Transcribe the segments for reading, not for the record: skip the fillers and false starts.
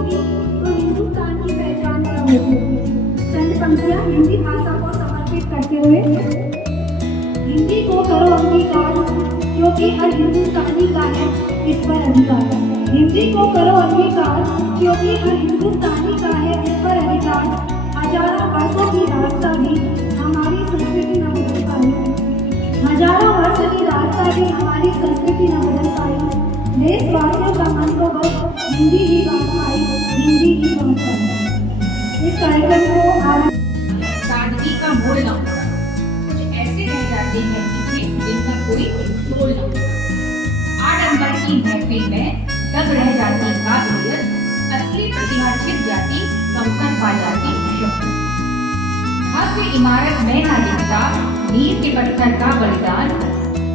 होगी तो हिंदुस्तान की पहचान क्या होगी। चंद पंक्तियां हिंदी भाषा को समर्पित करते हुए। हिंदी को करो अंगीकार क्योंकि हर हिंदुस्तानी का है इस पर अधिकार। हिंदी को करो अंगीकार क्योंकि हर हिंदुस्तानी का है इस पर अधिकार। हजारों वर्षों की रास्ता भी हमारी संस्कृति न बदल पाई। हजारों वर्ष की रास्ता भी हमारी संस्कृति न बदल पाई। देशवासियों का मन को बस हिंदी ही बात पाई, हिंदी ही बात पाई। इस कार्यक्रम को सादगी का मोड़ न होता, कुछ ऐसे रह जाते हैं पीछे जिनका कोई तोड़ न होता। आडंबर की महफिल में दब रह जाती काबिलियत, असली प्रतिभा छिप जाती, कमतर पा जाती शक्ति। भव्य इमारत में ना दिखता नींव के पत्थर का बलिदान,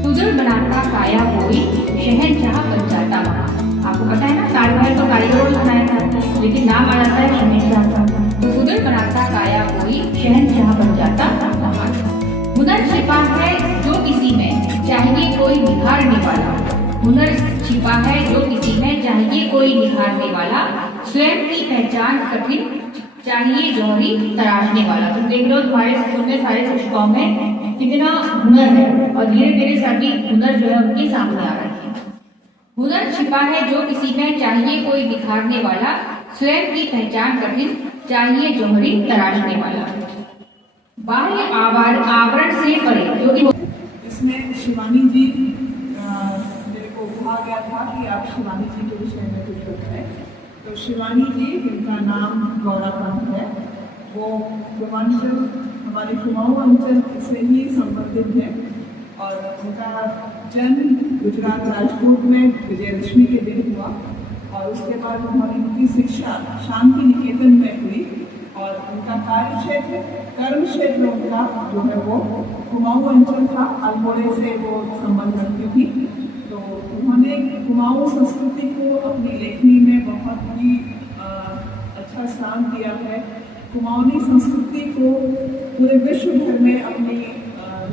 सुदृढ़ बनाता काया कोई शहंशाह बन जाता महान। आपको पता है ना, ताजमहल तो कारीगरों ने बनाया था, लेकिन नाम आ जाता है शहंशाह का। तो सुदृढ़ बनाता काया कोई शहंशाह बन जाता महान। हुनर छिपा है जो किसी में चाहिए कोई निखारने वाला। हुनर छिपा है जो किसी में चाहिए कोई निखारने वाला। स्वयं की पहचान कठिन चाहिए जौहरी तराशने वाला। तुम देख लो तुम्हारे स्कूल में सारे शिक्षकों में कितना हुनर है और धीरे धीरे सभी हुनर जो है उनके सामने आ रहे हैं। हुनर छिपा है जो किसी में चाहिए कोई निखारने वाला। स्वयं की पहचान कठिन चाहिए जौहरी तराशने वाला। बाह्य आवरण से परे जो कि इसमें शिवानी जी मेरे को कहा गया था कि आप शिवानी जी के विषय में कुछ बताएं। तो शिवानी जी, जिनका नाम गौरा पंत है, वो पूर्वांचल हमारे कुमाऊं अंचल से ही संबंधित है और उनका जन्म गुजरात राजकोट में विजयदशमी के दिन हुआ और उसके बाद उनकी शिक्षा शांति निकेतन में हुई और उनका कार्य क्षेत्र कर्म क्षेत्र उनका जो है वो कुमाऊं अंचल था। अल्मोड़े से वो संबंध रखती थी। तो उन्होंने कुमाऊं संस्कृति को अपनी लेखनी में बहुत ही अच्छा स्थान दिया है। कुमाऊनी संस्कृति को पूरे विश्व भर में अपनी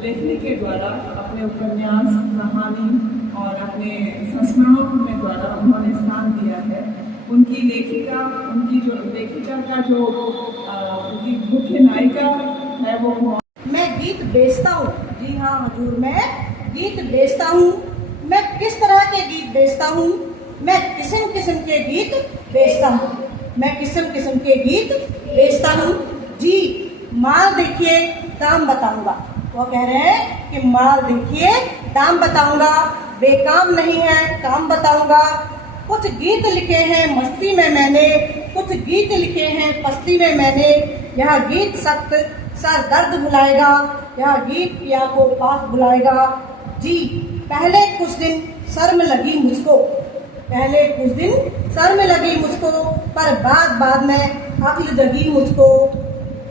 लेखनी के द्वारा, अपने उपन्यास, कहानी और अपने संस्मरणों के द्वारा उन्होंने स्थान दिया है। उनकी लेखिका का जो उनकी मुख्य नायिका है वो मैं गीत बेचता हूँ। जी हाँ हजूर, मैं गीत बेचता हूँ। मैं किस तरह के गीत बेचता हूँ? मैं किस्म किस्म के गीत बेचता हूँ। मैं किस्म किस्म के गीत बेचता हूँ। जी माल देखिए दाम बताऊंगा। वो कह रहे हैं कि माल देखिए दाम बताऊंगा। बेकाम नहीं है काम बताऊंगा। कुछ गीत लिखे हैं मस्ती में मैंने, कुछ गीत लिखे हैं पस्ती में मैंने। यह गीत सख्त सर दर्द बुलाएगा, यह गीत पिया को पास बुलाएगा। जी पहले कुछ दिन शर्म लगी मुझको, पहले कुछ दिन शर्म लगी मुझको, पर बाद में अक्ल जगी मुझको।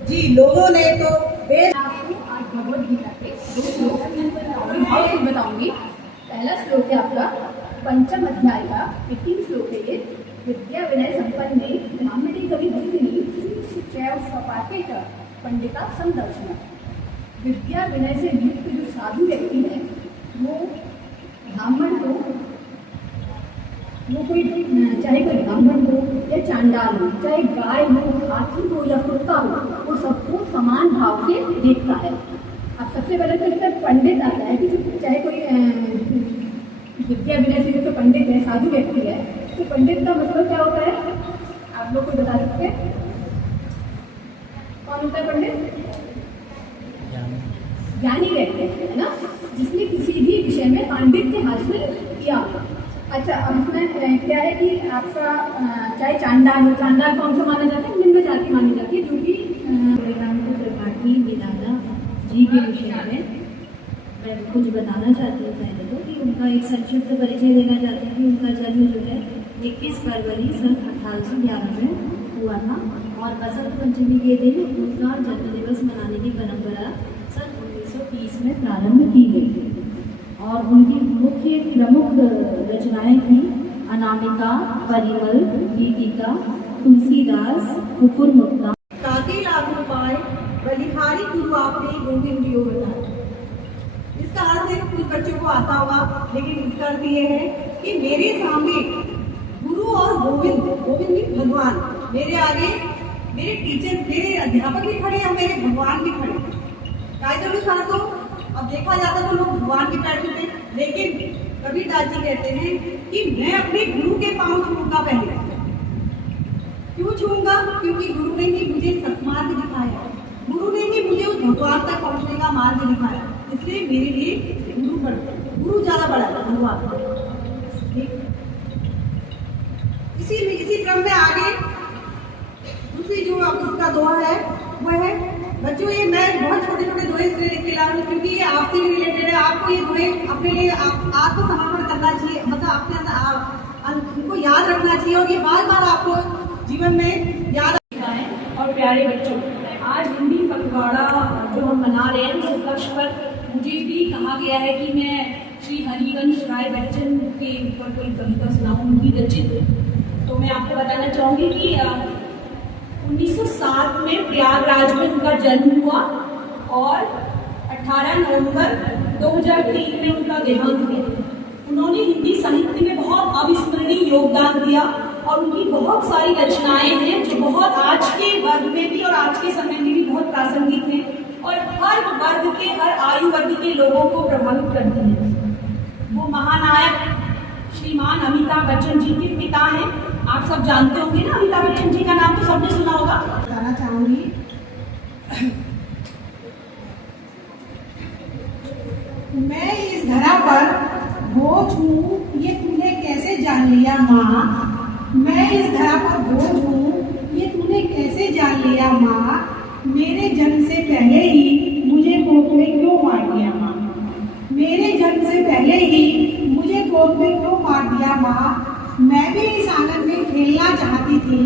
जी लोगों ने तो आपको आज भगवद गीता के 2 श्लोक बताऊंगी। पहला श्लोक है आपका पंचम अध्याय का 18 श्लोक है ये। विद्या विनय संपन्ने ब्राह्मणे कवि हस्तिनी चैव स्वपाके च पंडिता समदर्शना। विद्या विनय से युक्त जो साधु व्यक्ति है वो ब्राह्मण को, वो कोई चाहे कोई ब्राह्मण हो या चांडाल हो, चाहे गाय हो, हाथी हो या कुत्ता हो, वो सबको समान भाव से देखता है। अब सबसे पहले तो इसका पंडित आता है कि चाहे कोई विद्या विनय से तो पंडित है, साधु व्यक्ति है, तो पंडित का मतलब क्या होता है आप लोग को बता सकते हैं? कौन होता है पंडित? ज्ञानी व्यक्ति है ना, जिसने किसी भी विषय में पांडित्य हासिल किया। अच्छा अब इसमें क्या है कि आपका चाहे चांडाल हो, चांडाल कौन सा माना जाता है? निम्न जाति मानी जाती है, जो कि त्रिपाठी मीनाना जी के विषय में मैं कुछ बताना चाहती हूँ। पहले तो कि उनका एक संक्षिप्त परिचय देना चाहती हूँ कि उनका जन्म जो है 21 फरवरी सन 1811 में हुआ था और बसंत पंचमी के दिन उनका जन्म दिवस मनाने की परंपरा सन 1930 में प्रारंभ की गई थी। और उनकी मुख्य प्रमुख रचनाएं थी अनामिका, परिमल, गीतिका, तुलसीदास, कुकुर मुक्ता। ताकि लागू पाए बलिहारी गुरु आपने गोविंदियो बताया। इसका अर्थ है कुछ बच्चों को आता होगा, लेकिन इसका अर्थ ये है कि मेरे सामने गुरु गुरु और गोविंद, गोविंद भी भगवान, मेरे आगे मेरे टीचर, मेरे अध्यापक भी खड़े और मेरे भगवान भी खड़े। कायदे अनुसार तो अब देखा जाता तो लोग भगवान के पैर छूते, लेकिन कबीरदास जी कहते हैं कि मैं अपने गुरु के पांव छूऊंगा पहले। क्यों छूऊंगा? क्योंकि गुरु ने ही मुझे सत्मार्ग दिखाया, गुरु ने ही मुझे उस भगवान तक पहुंचने का मार्ग दिखाया, इसलिए मेरे लिए गुरु ज्यादा बड़ा है भगवान। इसी क्रम में आगे दूसरी जो अब इसका दोहा है वह है, बच्चों ये मैं बहुत छोटे छोटे दोहे इसलिए लिख के ला रही हूँ क्योंकि ये आपसे रिलेटेड है। आपको ये दोहे अपने लिए आपको समर्पण करना चाहिए, मतलब आपके अंदर उनको याद रखना चाहिए और ये बार बार आपको जीवन में याद है। और प्यारे बच्चों, आज हिंदी पखवाड़ा जो हम मना रहे हैं उस उपलक्ष्य पर मुझे भी कहा गया है कि मैं श्री हरिवंश राय बच्चन के ऊपर कोई कविता सुनाऊं, उनकी रचित। तो मैं आपको बताना चाहूँगी कि 1907 में प्रयागराज में उनका जन्म हुआ और 18 नवंबर 2003 में उनका देहांत हुआ। उन्होंने हिंदी साहित्य में बहुत अविस्मरणीय योगदान दिया और उनकी बहुत सारी रचनाएं हैं जो बहुत आज के वर्ग में भी और आज के समय में भी बहुत प्रासंगिक हैं और हर वर्ग के, हर आयु वर्ग के लोगों को प्रभावित करती हैं। वो महानायक श्रीमान अमिताभ बच्चन जी के पिता हैं। आप सब जानते होंगे ना, अमिताभ बच्चन जी का नाम तो सबने सुना होगा। बताना चाहूंगी मैं इस धरा पर बोझ हूँ, ये तूने कैसे जान लिया माँ। मैं इस धरा पर बोझ हूँ, ये तूने कैसे जान लिया माँ। मेरे जन्म से पहले ही मुझे कोख में क्यों मार दिया माँ। मेरे जन्म से पहले ही मुझे कोख में क्यों मार दिया माँ। मैं भी इस आंगन में खेलना चाहती थी,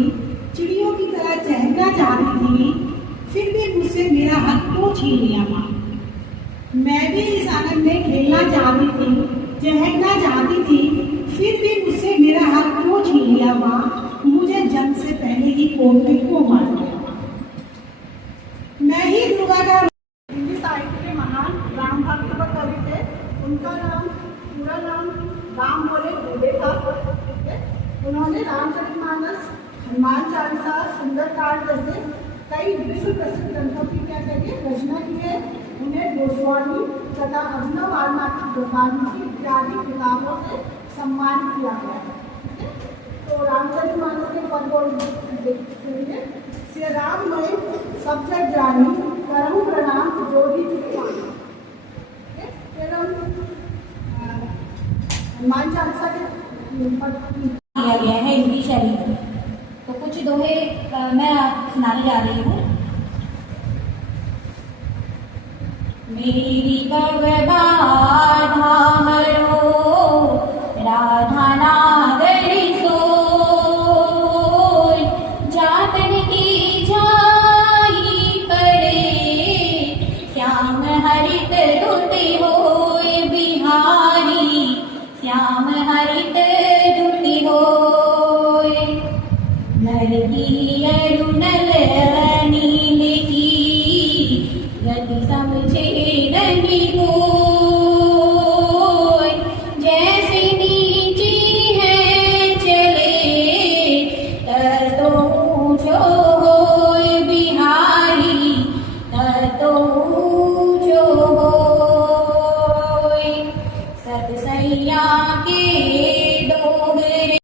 चिड़ियों की तरह चहकना चाहती थी, फिर भी मुझसे मेरा हक क्यों छीन लिया माँ। मैं भी इस आंगन में खेलना चाहती थी, चहकना चाहती थी, फिर भी मुझसे मेरा हक क्यों छीन लिया माँ। मुझे जन्म से पहले ही कोख में क्यों मार दिया माँ। मैं ही दुर्गा का। हिंदी साहित्य के महान राम भक्त व कवि थे। उनका नाम, पूरा नाम राम बोले दुबे था। उन्होंने रामचरितमानस, हनुमान चालीसा, सुंदरकांड जैसे कई विश्व प्रसिद्ध ग्रंथों की क्या करिए रचना की है। उन्हें गोस्वामी तथा अभिनव वाल्मीकि इत्यादि किताबों से सम्मानित किया गया है। तो रामचरितमानस के पद को देखिए, श्री राम मैं सब जग जानी, करहु प्रणाम जोड़ी चुकाना। फिर हम हनुमान चालीसा के किया गया है हिंदी शैली में। तो कुछ दोहे मैं सुनाने जा रही हूँ। मेरी गगबा धामरो राधा नागरी सोय, जातन की जाई पड़े, श्याम हरित दुति होय बिहारी, श्याम हरित दुति होय। नर की अरुणल नील की, गति समझे नहीं कोय, जैसे नीची है चले, तो ऊंचो होय बिहारी, तो ऊंचो होय। सतसैया के